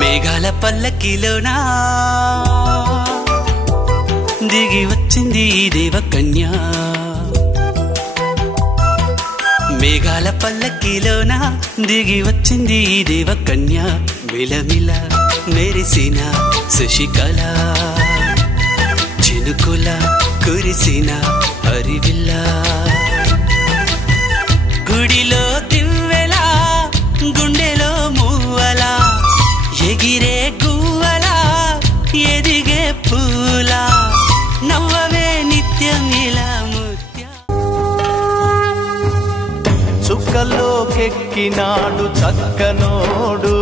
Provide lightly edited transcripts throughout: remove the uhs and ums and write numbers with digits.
మేఘాల పల్లకిలోనా దిగి వచ్చింది దేవకన్య. మేఘాల పల్లకిలోనా దిగి వచ్చింది దేవకన్య. మిలమిల మెరిసిన శశికళ చినుకుల కురిసిన హరివిల్ల. గుడిలో దివ్వెలా గుండెలో మూవలా ఎగిరే గువ్వలా ఎదిగే పూలా నవ్వవే నిత్యం ఇలా ముత్య. చుక్కల్లోకెక్కినాడు చక్కనోడు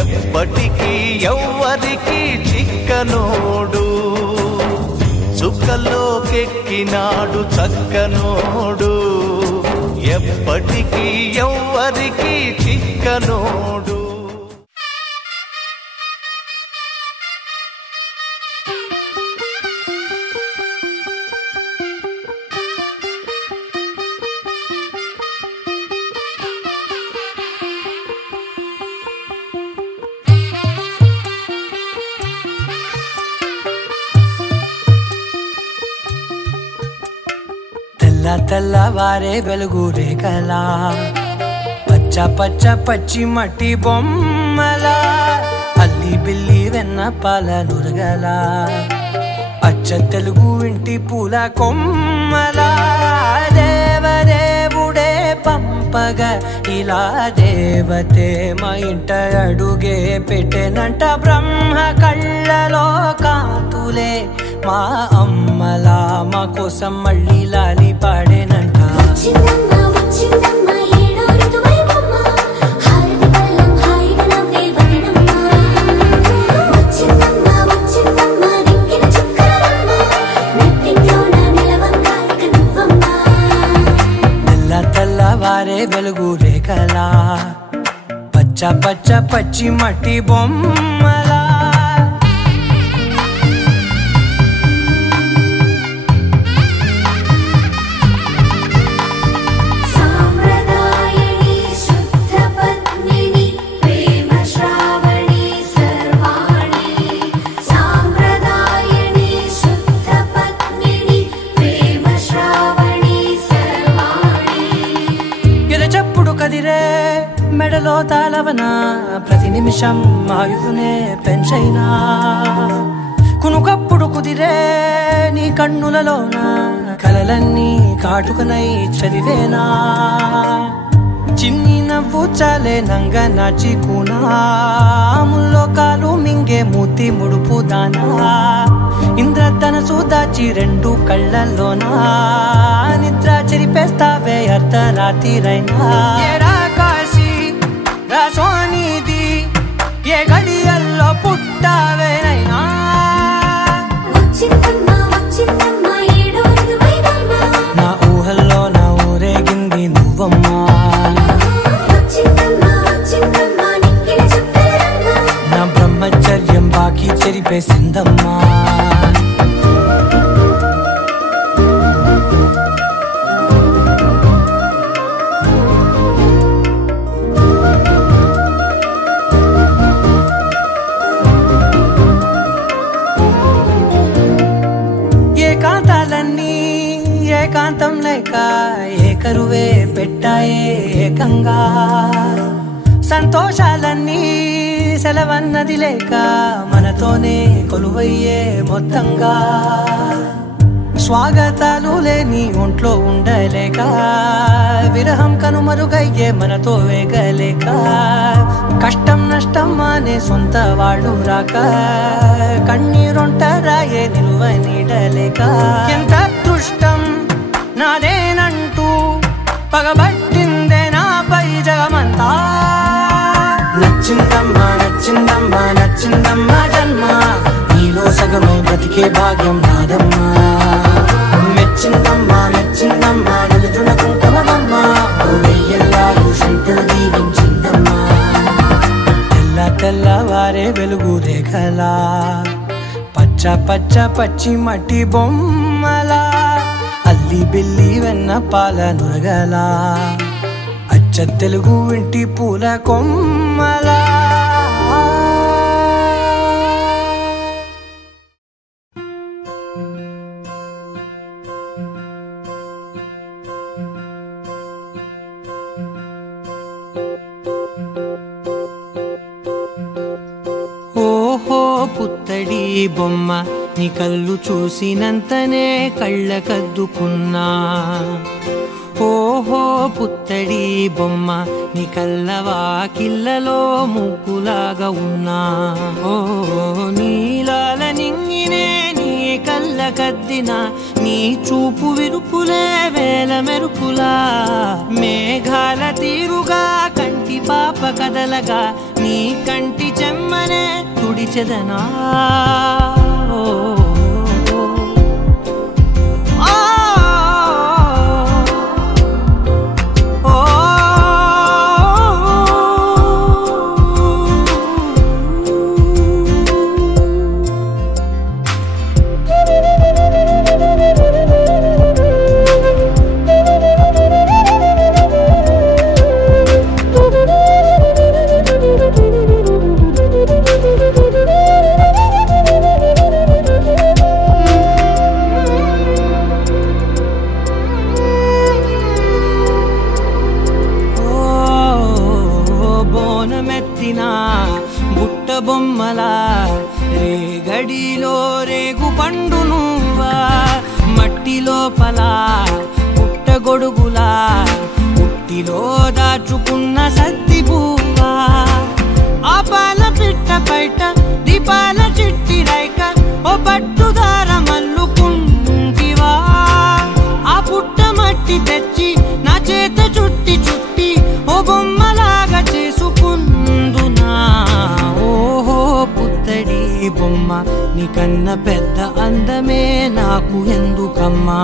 ఎప్పటికీ ఎవ్వరికి చిక్కనోడు. చుక్కల్లోకెక్కినాడు చక్కనోడు ఎప్పటికీ ఎవ్వరికి చిక్కనోడు. తెల్లవారే వెలుగు రేఖలా పచ్చ పచ్చ పచ్చి మట్టి బొమ్మలా అల్లి బిల్లి వెన్న పాల నురగలా అచ్చ తెలుగు ఇంటి పూల కొమ్మలా. దేవదేవుడే పంపగా ఇలా దేవతే మా ఇంట అడుగే పెట్టెనంట. బ్రహ్మ కళ్ళలో కాంతులే మా అమ్మలా మా కోసం మళ్ళీ లాలి పాడేనంట. తెల్లవారే వెలుగు రేఖలా పచ్చ పచ్చ పచ్చి మట్టి బొమ్మలా. మెడలో తాళవన ప్రతి నిమిషం ఆయుధునే పెంచైనా. కునుకప్పుడు కుదిరే నీ కన్నులలోన కలలన్నీ కాటుకనై చదివేనా. చిన్ని నవ్వు చాలే నంగ నాచి కూనాముల్లో దాచి రెండు కళ్ళల్లోనా నిద్ర చెరిపేస్తావే అర్ధరాత్రిరైనా ఏరా కాశీ రా సోనిది ఏ గడియల్లో పుట్టావేనైనా నా ఊహల్లో నా ఊరేగింది నువ్వమ్మా నా బ్రహ్మచర్యం బాకీ చెరిపేసిందమ్మా ఏకాంతాలన్నీ ఏకాంతం లేక ఏకరువే పెట్టాయే ఏకంగా సంతోషాలన్నీ సెలవన్నది లేక మనతోనే కొలువయ్యే మొత్తంగా స్వాగతాలు లేని ఒంట్లో ఉండలేక విరహం కనుమరుగయ్యే మనతో వేగలేక కష్టం నష్టం అనే సొంత వాళ్ళు రాక కన్నీరొంటరాయే నిలువ నీడలేక ఎంత అదృష్టం నాదేనంటూ పగబట్టిందే నాపై జగమంతా నచ్చిందమ్మా నచ్చిందమ్మా నచ్చిందమ్మా జన్మ నీలో సగమై బ్రతికే భాగ్యం నాదమ్మా మెచ్చిందమ్మా మెచ్చిందమ్మా నిలుచున కుంకుమమ్మా వెయ్యల్లాలు శంకులు దీవించిందమ్మా తెల్ల తెల్లవారే వెలుగు రేఖలా పచ్చ పచ్చ పచ్చి మట్టి బొమ్మలా అల్లి బిల్లి వెన్న పాల నురగలా అచ్చ తెలుగు ఇంటి పూల కొమ్మలా ఓహో పుత్తడి బొమ్మ నీ కళ్ళు చూసినంతనే కళ్ళకద్దుకున్నా ఓహో పుత్తడి బొమ్మ నీ కళ్ళవాకిళ్ళలో ముగ్గులాగా ఉన్నా ఓ నీలాల నింగినే నీ కళ్ళకద్దిన నీ చూపు విరుపులే వేల మెరుపులా మేఘాల తీరుగా కంటి పాప కదలగా నీ కంటి చెమ్మనే తుడిచెదనా బుట్ట బొమ్మలా రేగడిలో రేగు పండు నువ్వా మట్టి లోపల పుట్ట గొడుగులా పుట్టిలో దాచుకున్న సత్తి పువ్వా ఆ పాల పిట్ట బయట దీపాల చిట్టి రైక ఓ పట్టుదార మల్లుకుంటివా ఆ పుట్ట మట్టి తెచ్చి నా చేత చుట్టి చుట్టి ఓ బొమ్మలాగా చేసుకుందునా ఓహో పుత్తడి బొమ్మ నీకన్న పెద్ద అందమే నాకు ఎందుకమ్మా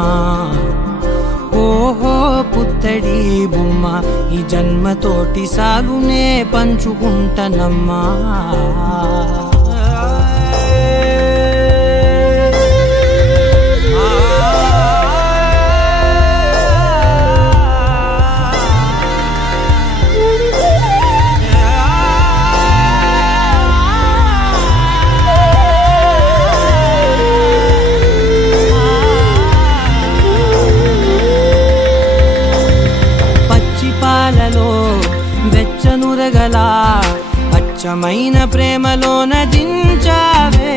ఓహో పుత్తడి బొమ్మ ఈ జన్మతోటి సాలునే పంచుకుంటనమ్మా పాలలో వెచ్చనురగలా పచ్చమైన ప్రేమలోన దించావే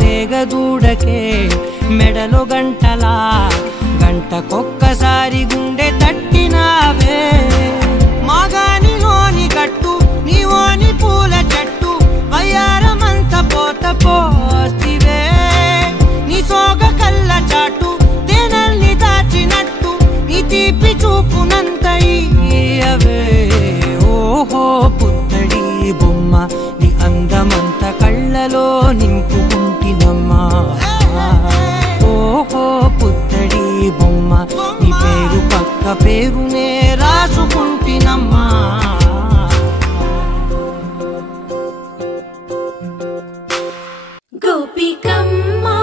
లేగదూడకే మెడలో గంటలా గంటకొక్కసారి గుండె తట్టినావే మాగానిలోని గట్టు నీవోని పూల చెట్టు వయ్యారమంత పోత పోస్తివే నీ సోగ కళ్ళ బొమ్మ నీ అందమంత కళ్ళలో నింపుకుంటినమ్మా ఓహో పుత్తడి బొమ్మ నీ పేరు పక్క పేరునే రాసుకుంటినమ్మా గోపికమ్మా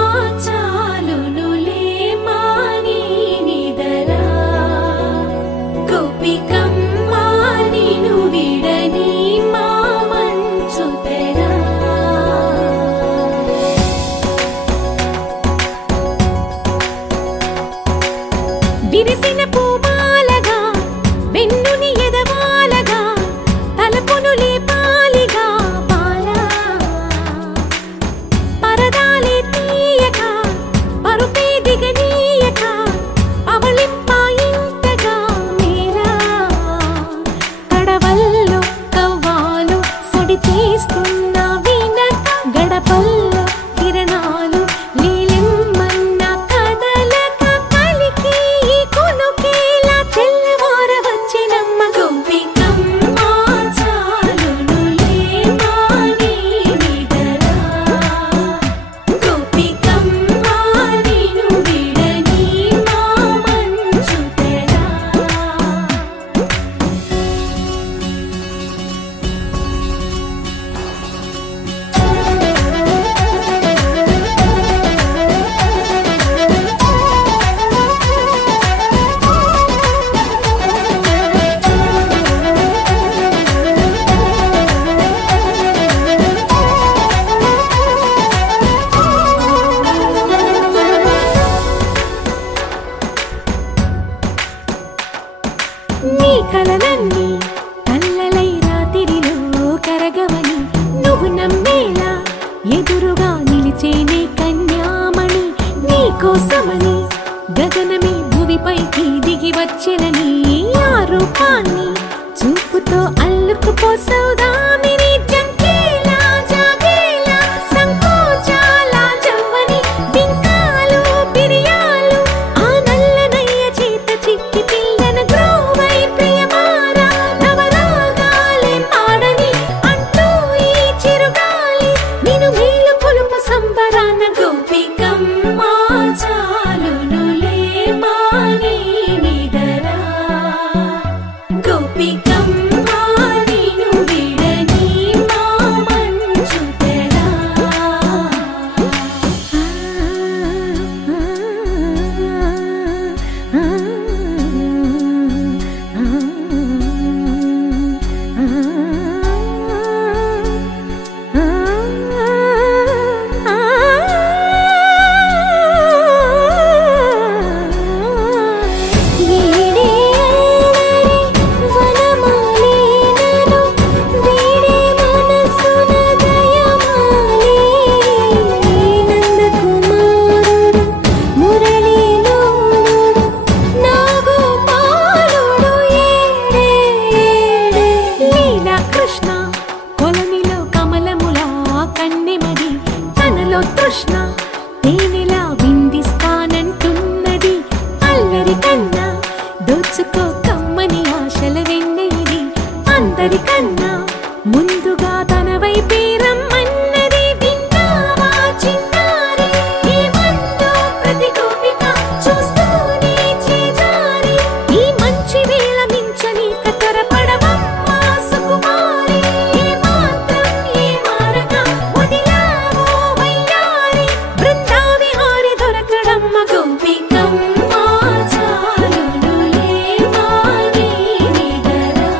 చాలునులే మాని నిదరా గోపికమ్మా నిను విడని మా మంచు తెరా విరిసిన పూమాలగా వెన్నుని ఎదవాలగా తలపును లేపాలిగా బాలా పరదాలే తీయక పరుపే దిగనీయక అవళింపాయింతగా మేరా కడవల్లో కవ్వాలు సడి చేస్తున్న వీణత గడపల్లో కిరణాలు లీలెమ్మన్న కదలక కలికి ఈ కొనుకేలా తెల్లవార వచ్చినమ్మ గోపికమ్మా చాలునులే మాని నిదరా గోపికమ్మా నిను విడని మా మంచు తెరా నీ కలలన్నీ కల్లలై రాత్రిలో కరగవని నువ్వు నమ్మేలా ఎదురుగా నిలిచేనే కన్యామణి నీ కోసమని గగనమే భూమిపైకి దిగి వచ్చెనని ఆ రూపాన్ని చూపుతో అల్లుకుపోసౌదామిని జంకేలా జాగేలా సంకోచాల జవ్వని బింకాలు బిరియాలు ఆ నల్లనయ్య చేత చిక్కి పిల్లన గ్రోవై ప్రియమారా నవరాగాలే పాడని అంటూ ఈ చిరుగాలి నిన్ను మేలు కొలుపు సంబరాన గోపికమ్మా చాలునులే మాని నిదరా గోపికమ్మా నిను విడని మా మంచు తెరా వీడే అల్లరి వనమాలినను వీడే మనసున దయమాలి నందకుమారుడు మురళీలోనుడు నాగోపాలుడు ఏడే లీలా కృష్ణ కొలనిలో కమలములా కన్నెమది తనలో తృష్ణ తేనెలా విందిస్తానంటున్నది అల్లరి కన్నా దోచుకో కమ్మని ఆశల వెన్నెయిది అందరికన్నా ముందుగా తన వైపే రమ్మన్నది విన్నావా చిన్నారి ఏమందో ప్రతి గోపిక చూస్తూనే చేజారి ఈ మంచి వేళ మించని కతరపడవమ్మా సుకుమారి ఏ మాత్రం ఏ మారక వదిలావో వయ్యారి బృందావిహారి దొరకడమ్మ గోపికమ్మా చాలునులే మాని నిదరా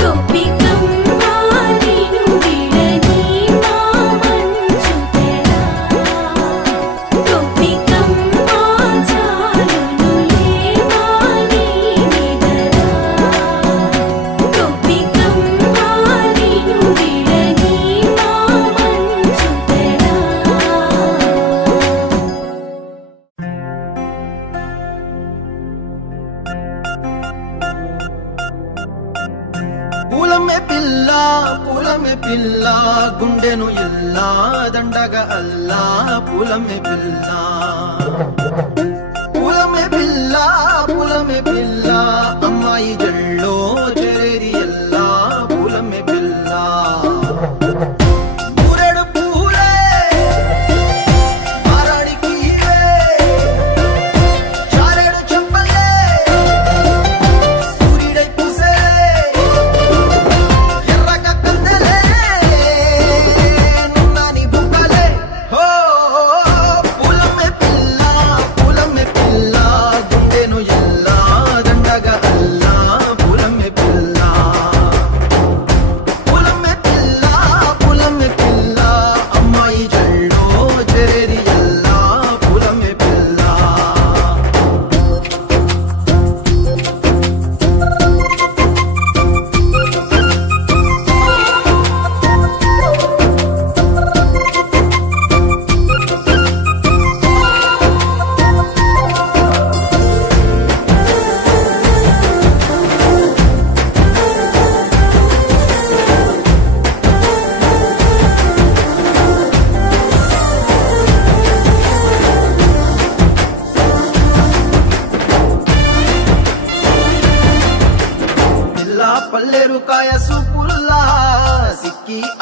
గోపికమ్మా నిను విడని మా మంచు తెరా గోపికమ్మా చాలునులే మాని నిదరా గోపికమ్మా నిను విడని మా మంచు తెరా పూలమే పిల్ల గుండెను ఇల్లా దండగ అల్లా పూలమే పిల్ల అమ్మాయి జల్లో చేరేది ఎల్లా పూలమే పిల్ల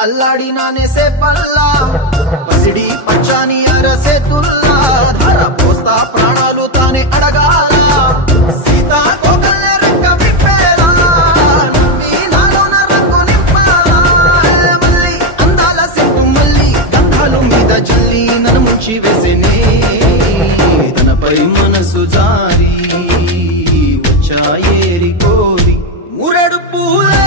అల్లాడి నానేసే పల్లా పసిడి పచ్చాని అరసే తుల్లా ధర పోస్తా ప్రాణాలు తానే అడగాల సీతా కోకల్లే రెక్క విప్పేలా నవ్వి నాలోన రంగు నింపాలా మళ్ళీ అందాల సెంటు మళ్ళీ గంధాలు మీద జల్లి నన్ను ముంచి వేసేనే తనపై మనసు జారి వచ్చాయేరి కోరి మురడు పూలే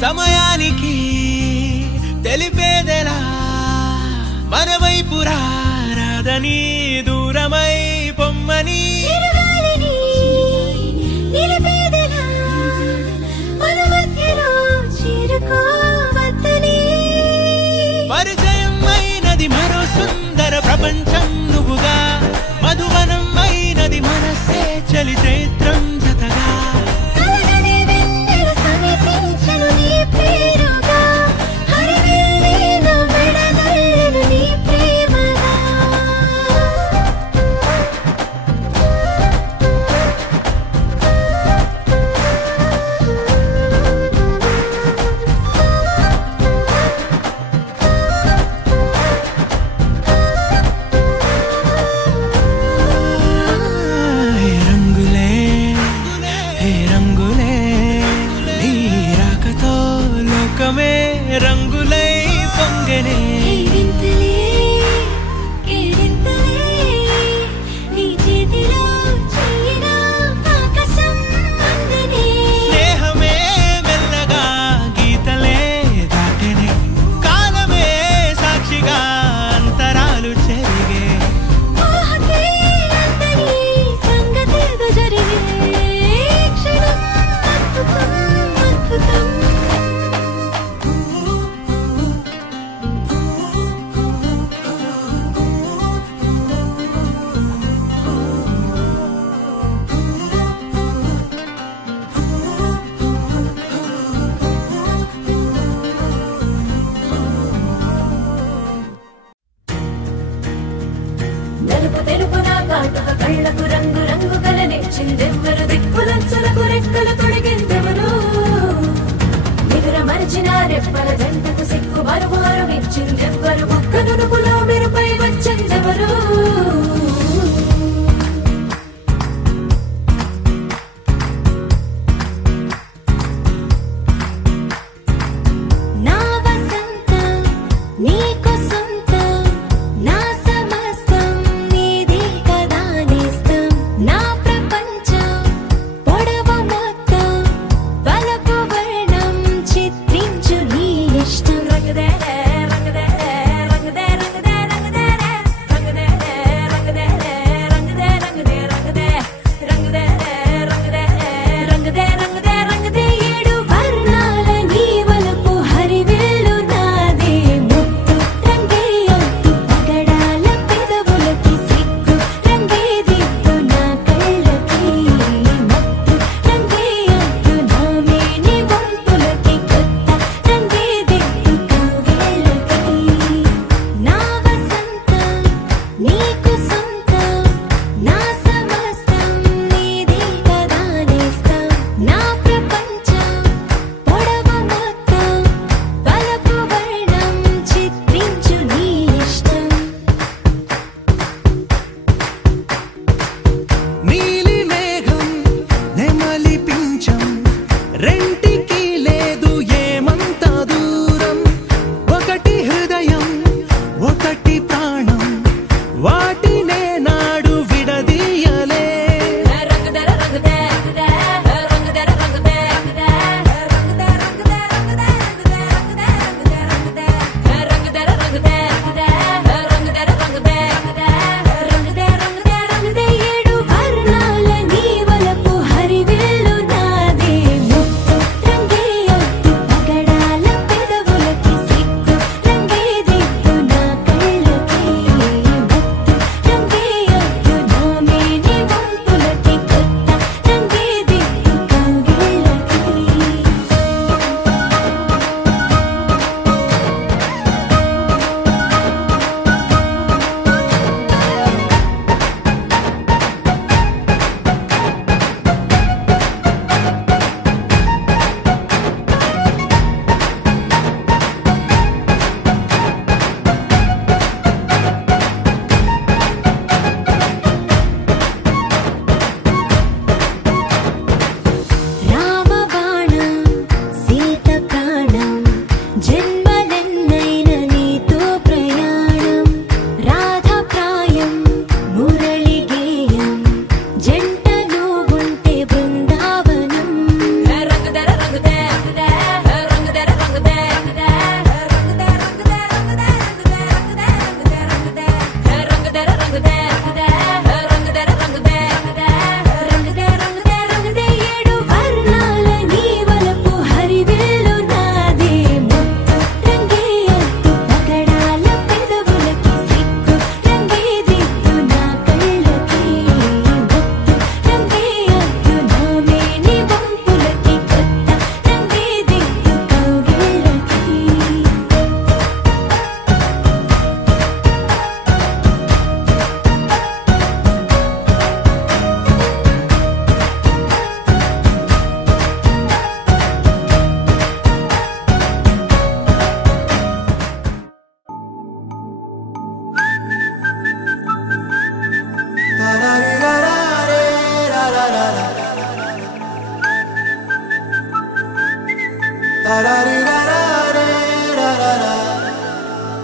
సమయానికి తెలిపేదెలా మనవైపు రాదని దూరమై పొమ్మని కాటుక కళ్ళకు రంగు రంగు కలనిచ్చిందెవ్వరు దిక్కులంచులకు రెక్కలు తొడిగిందెవరు నిదుర మరిచిన రెప్పల జంటకు సిక్కు మరుమారు ఇచ్చిందెవ్వరు ఒక్క నునుపులో మెరుపై వచ్చిందెవరు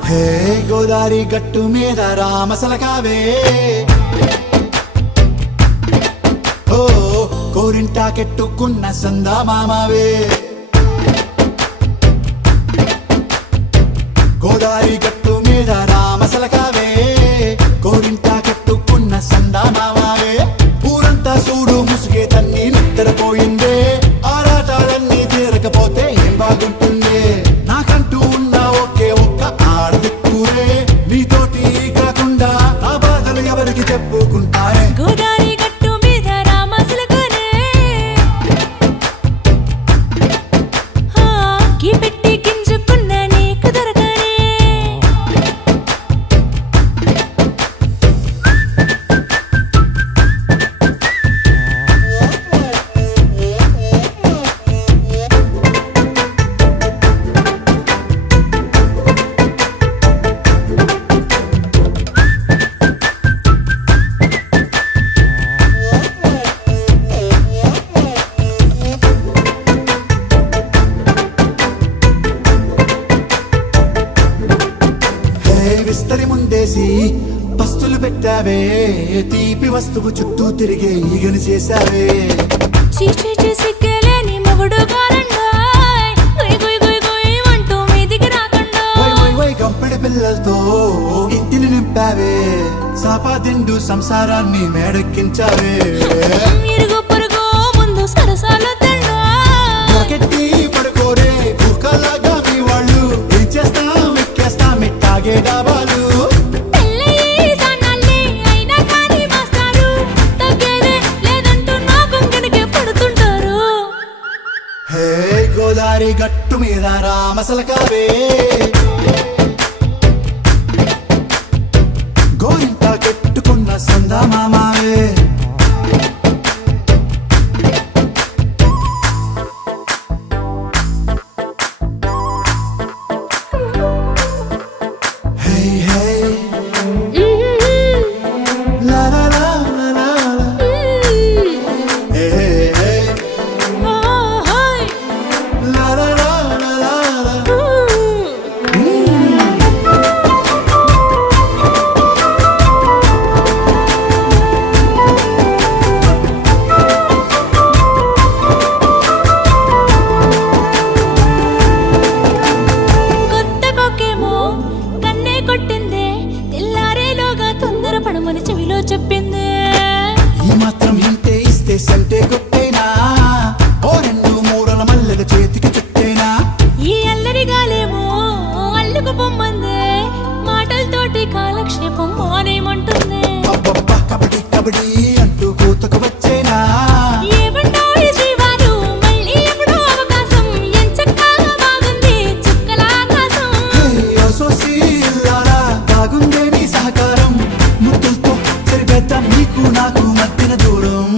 హే గోదారి గట్టు మీద రామసలకావే ఓ కోరింటాకెట్టుకున్న సందా మామావే గోదారి గట్టు మీద రామసలకావే కోరింటాకెట్టుకున్న సందా మామావే ఊరంతా చూడు ముసుగే తన్ని నిద్రపోయిందే ఆరాటాలన్నీ తీరకపోతే ఏం బాగుంటుందే నాకంటూ ఉన్న ఒకే ఒక్క ఆడదిక్కురే నీతోటి కాకుండా నా బాధలు ఎవరికి చెప్పుకుంటారే గోదారి గట్టు మీద రామసలకానే కీ పెట్టి గింజుకున్న నీకు దొరకనే విస్తరి ముందేసి పస్తులు పెట్టావే తీపి వస్తువు చుట్టూ తిరిగే ఈగని చేశావే చీచీ చేసి కేలేని మొగుడు గారండాయ్ గుయ్ గుయ్ గుయ్ గుయ్ అంటూ మీదికి రాకండా గంపెడి పిల్లలతో ఇంటిని నింపావే సాపాదిండు సంసారాన్ని మేడెక్కించావే ఇరుగు పొరుగు ముందు సరసాలు తిండా పడుకెట్టి పడుకోరే కుక్కలాగా మీ వాళ్ళు ఏం చేస్తాం ఎక్కేస్తాం ఇట్టాగే డాబాలు పెళ్ళయి సానాల్ని అయినా కానీ మాస్తారు తగ్గేదే లేదంటూ నా కొంగడికే పడుతుంటారు హే గోదారి గట్టు మీద రామసలకావే గోరింట కెట్టుకున్న సందా మామావే Hey, hey, la la la la la la. Hey, hey, hey, la la la la la la. కొత్త కొక్కేమో కన్నే కొట్టిందే తెల్లారేలోగా తొందర పడమని చెవిలో చెప్పిందే ఈ మాత్రం ఇంటే ఇస్తే సంటే కొట్టేనా ఓ రెండు మూరల మల్లెల చేతికి చుట్టేనా ఈ అల్లరిగాలేమో అల్లుకు పొమ్మందే మాటలతోటి కాలక్షేపం మానేమంటుందే అబ్బబ్బా కబడ్డీ కబడ్డీ అంటూ కూతకు వచ్చేనా ఏమంటాయి జీవాలు మళ్ళీ ఎప్పుడో అవకాశం ఎంచక్కా బాగుంది చుక్కల ఆకాశం సోసి ఇల్లారా బాగుందే నీ సహకారం ముద్దులతో సరిపెద్దాం నీకు నాకు మధ్యన దూరం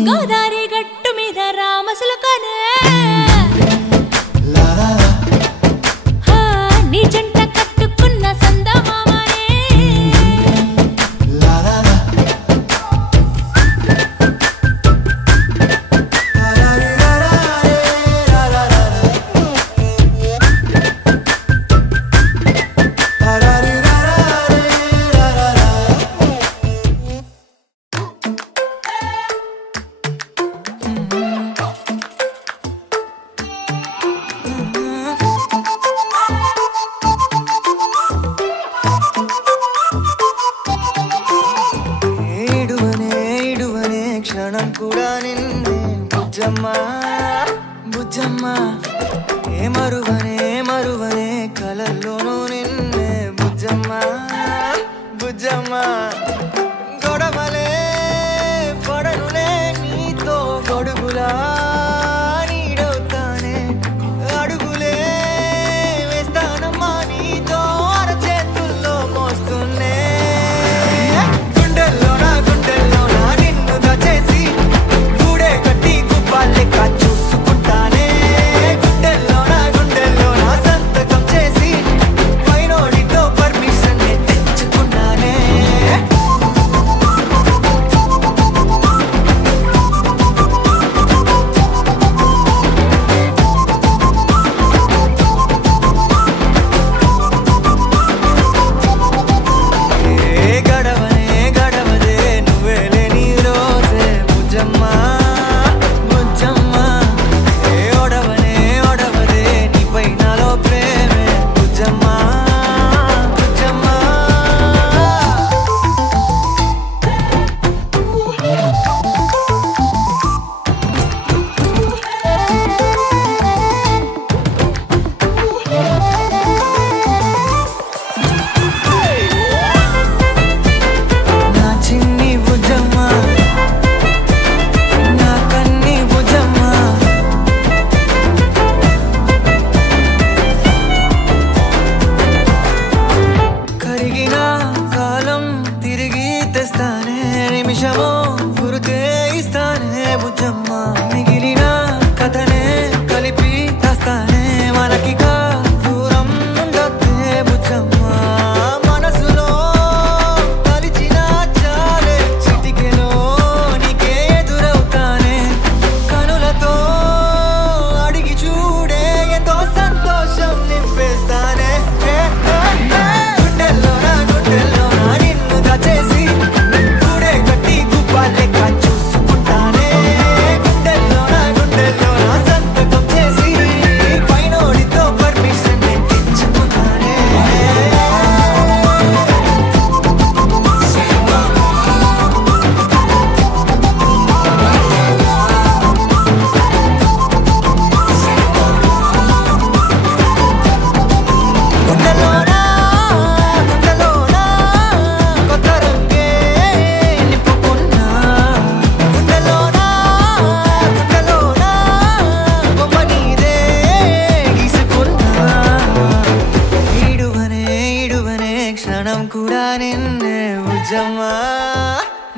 జీవితం కూడా నిన్నే ముజమ్మా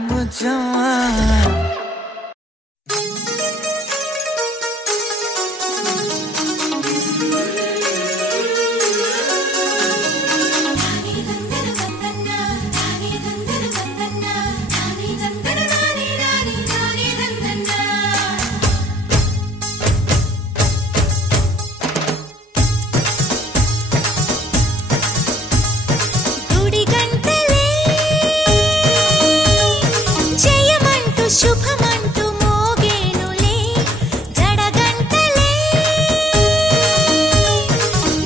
ముజమ్మా శుభమంటూ మోగేనులే జడగంటలే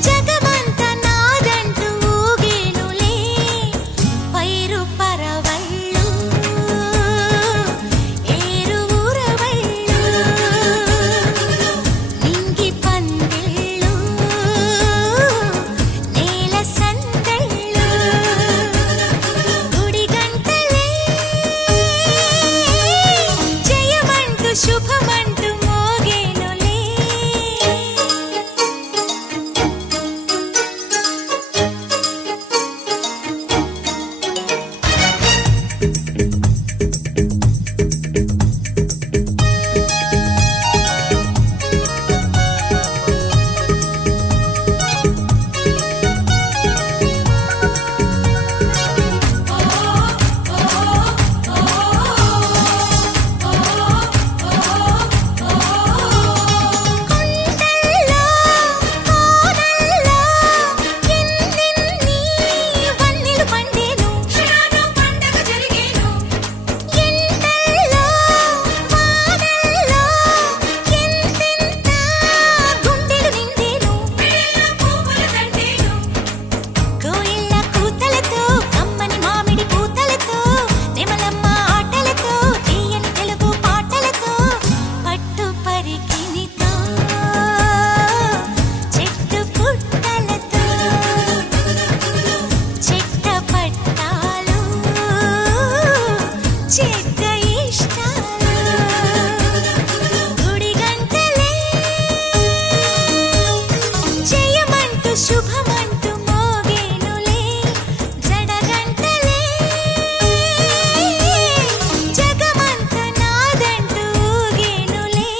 జగమంత నాదంటూ ఊగేనులే పైరు పరవళ్ళు ఏరు ఊరవళ్ళు నింగి పందిళ్ళు నేల సందళ్ళు గుడి గంటలే శుభమంటూ మోగేనులే శుభమంటూ మోగేనులే జడగంటలే జగమంత నాదంటూ ఊగేనులే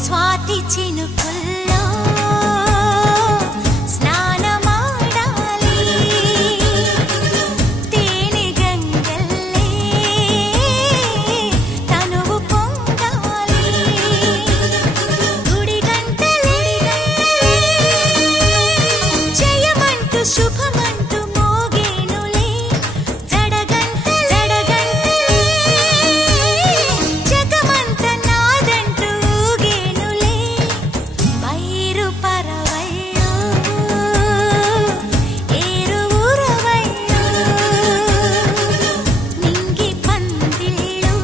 స్వాతి చినుకుల్లో స్నానమాడాలి తేనె గంగల్లే తనువు పొంగాలి గుడి గంటలే జయమంటూ శుభమంటూ మోగేనులే జడగంటలే జగమంత నాదంటూ ఊగేనులే పైరు పరవళ్ళు ఏరు ఊరవళ్ళు నింగి పందిళ్ళు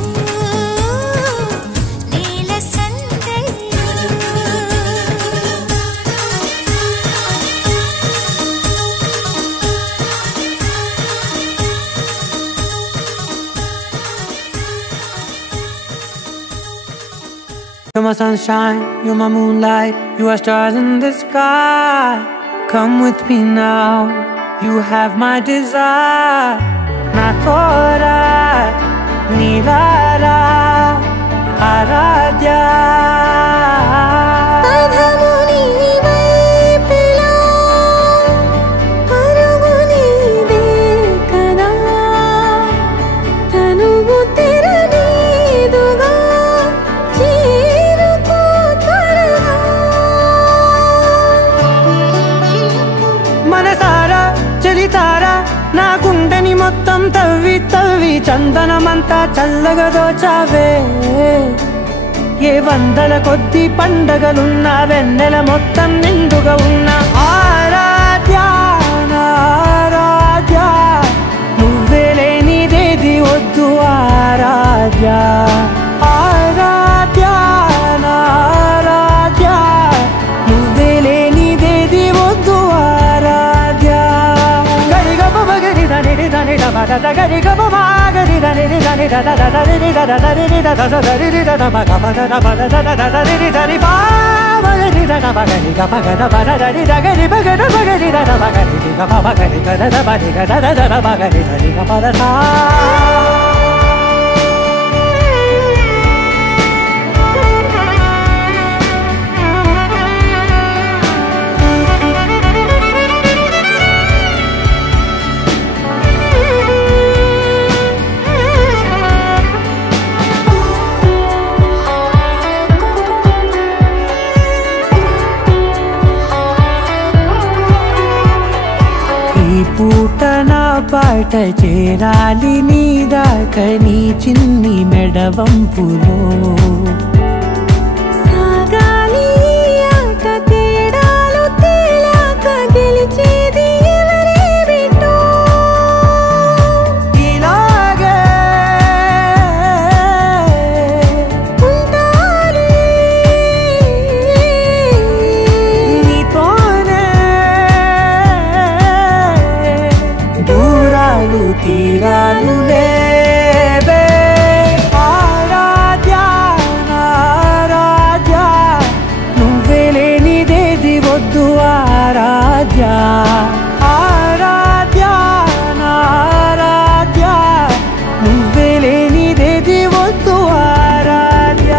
నేల సందళ్ళు You're my sunshine, you're my moonlight, you are stars in the sky. Come with me now, you have my desire. Na tora, nilara, aradya. తనువు తెర నీదు తవ్వి తవ్వి చందనమంతా చల్లగా దోచావే ఏ వందల కొద్ది పండగలున్న వెన్నెల మొత్తం నిండుగా ఉన్న ఆరాధ్య ఆరాధ్య నువ్వే లేనిదేది వద్దు ఆరాధ్య ఆరాధ్య ఆరాధ్య నువ్వే లేనిదేది వద్దు ఆరాధ్య గరిగమ మగరి దని దని దమద గరిగమ మాగరి దని దని దద దరి దద దరి దద దరి దద మగమ దద దద దరి దరి బా మగరి దద మగరి గమగద బద దరి దగరి మగద మగరి దద మగరి గమ మగరి దద బది దద దద మగరి దరి గమ దద పూట నా పాట చేరాలి నీ దాకా నీ చిన్ని మెడవంపులో సాగాలి ఆట తేడాలు తేలాక గెలిచేది ఎవరే బిడ్డో ఇలాగే ఉంటాలి నీతోనే దూరాలు తీరాలు లేవే ఆరాధ్య ఆరాధ్య నువ్వే లేనిదేది వద్దు ఆరాధ్య ఆరాధ్య ఆరాధ్య నువ్వే లేనిదేది వద్దు ఆరాధ్య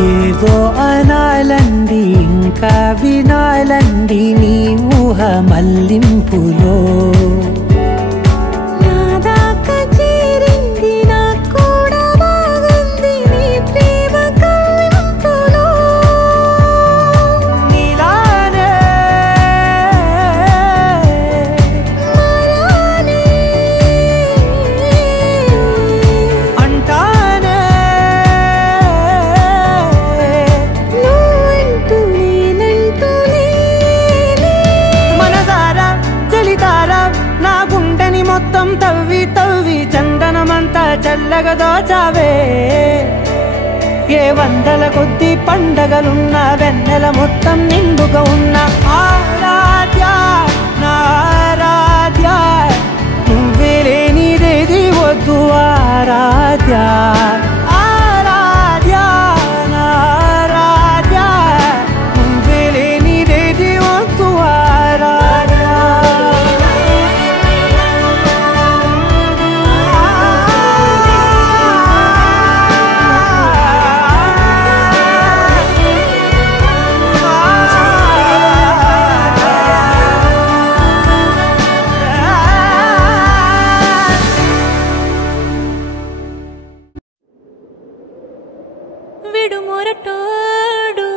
ఏదో అనాలండి ఇంకా వినాలండి నీ ఊహ మల్లింపులో నా దాకా చేరింది నాకు కూడా బాగుంది నీ ప్రేమ కవ్వింపులో నీలానే మరానే అంటానే నువ్వంటూ నేనంటూ లేనే మనసారా చలితారా నా గుండెని మొత్తం తవ్వి తవ్వి చందనమంతా చల్లగా దోచావే ఏ వందల కొద్ది పండగలున్న వెన్నెల మొత్తం నిండుగా ఉన్న ఆరాధ్య నా ఆరాధ్య నువ్వే లేనిదేది వద్దు ఆరాధ్య ఆరాధ్య నా ఆరాధ్య నువ్వే లేనిదేది వద్దు ఆరాధ్య విడుమొరటోడు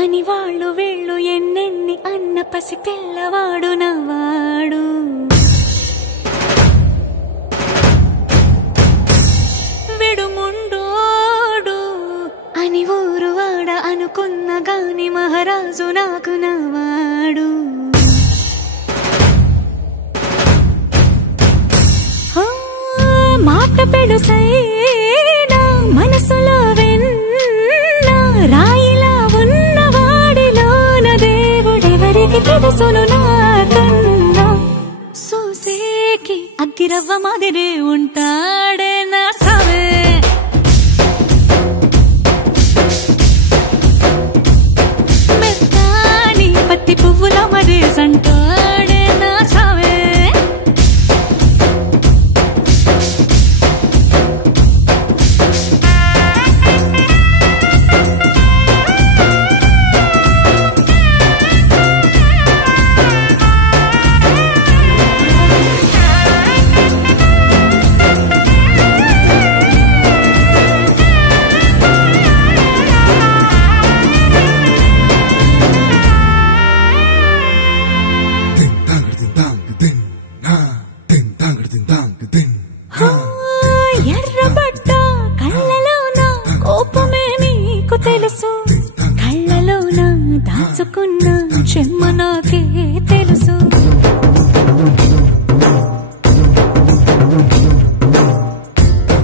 అని వాళ్ళు వీళ్ళు ఎన్నెన్ని అన్న పసి పిల్లవాడు నవ్వాడు విడుముండోడు అని ఊరు వాడ అనుకున్న గాని మహారాజు నాకు నవ్వాడు మాట పెడుసైనా మనసులో వెన్న రాయిలా ఉన్నవాడిలోన దేవుడెవరికి తెలుసును నాకన్నా సూసేకి అగ్గిరవ్వ మాదిరే ఉంటాడే నా సవే మెత్తాని పత్తి పువ్వుల మరేసంటాడే నా సవే దాచుకున్న చెమ్మ నాకే తెలుసు.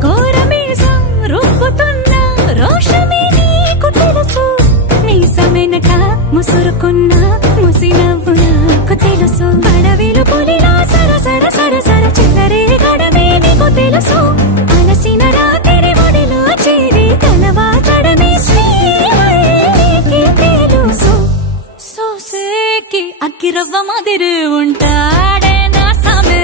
కోరమీసం రుబ్బుతున్న రోషమే నీకు తెలుసు. మీసమెనక ముసురుకున్న ముసినవ్వు నాకు తెలుసు. అడవిలు పులిలా సరసర సరసర చిల్లరే గడమే నీకు తెలుసు. అలసిన రాత్రి ఒడిలో చేరి కలవాచడమే శ్రీవల్లికి తెలుసు. సోసేకి అక్కిరవ్వ మాదిరి ఉంటాడే నా సామే.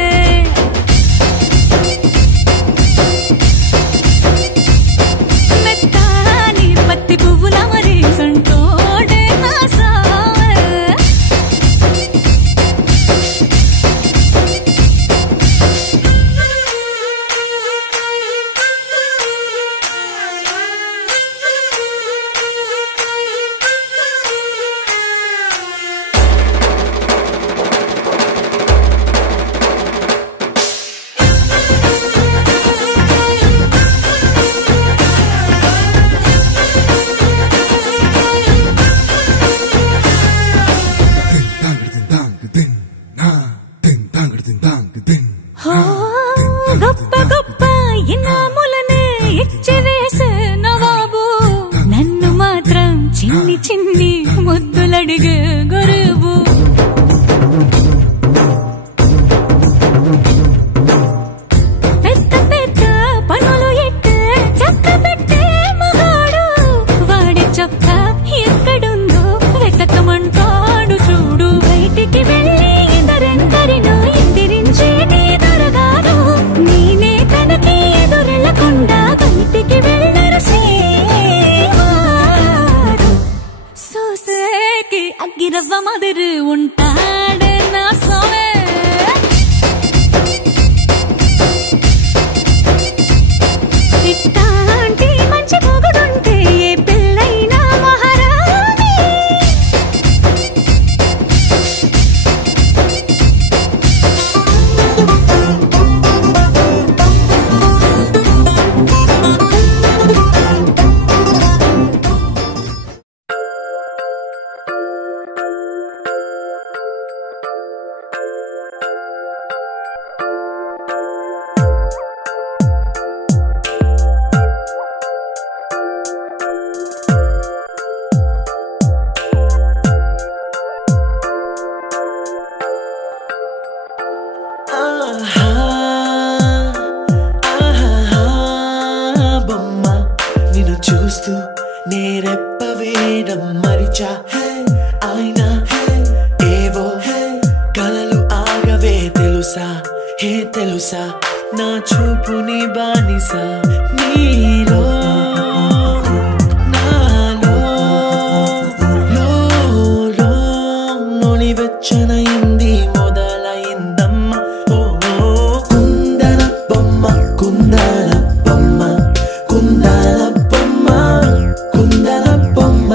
మెత్తాని పత్తి పువ్వుల మరి సంటోడే నా సామే. గొప్ప గొప్ప ఇనాములనే ఇచ్చి వేసే నవాబు. నన్ను మాత్రం చిన్ని చిన్ని ముద్దులడిగే గురువు. పెద్ద పెద్ద పనులు ఎట్టే చక్క పెట్టే మగాడు. వాడి చొక్క ఎక్కడుందో వెతకమంటాడు చూడు. బయటికి వెళ్ళి ఇద్దరెందరినో ఎదిరించేది దొరగారు. నేనే తనకి ఎదురెళ్ళకుండా బయటికి వెళ్ళరు శ్రీవారు. సోసేకి అగ్గిరవ్వ మాదిరి ఉంటాడే నా సోమే. ఇట్టాంటి మంచి మొగుడుంటే ఏ పిల్లైనా మహారాణి. బొమ్మ నిన్ను చూస్తూ నేరెప్ప వేయడం మరిచా. అయినా ఏవో కలలు ఆగవే తెలుసా. హే తెలుసా నా చూపుని బానిస. నీలో నాలో లో నొలి వెచ్చనైంది మొదలైందమ్మ. ఓ కుందన బొమ్మ కుందన బొమ్మ కుందన బొమ్మ కుందన బొమ్మ.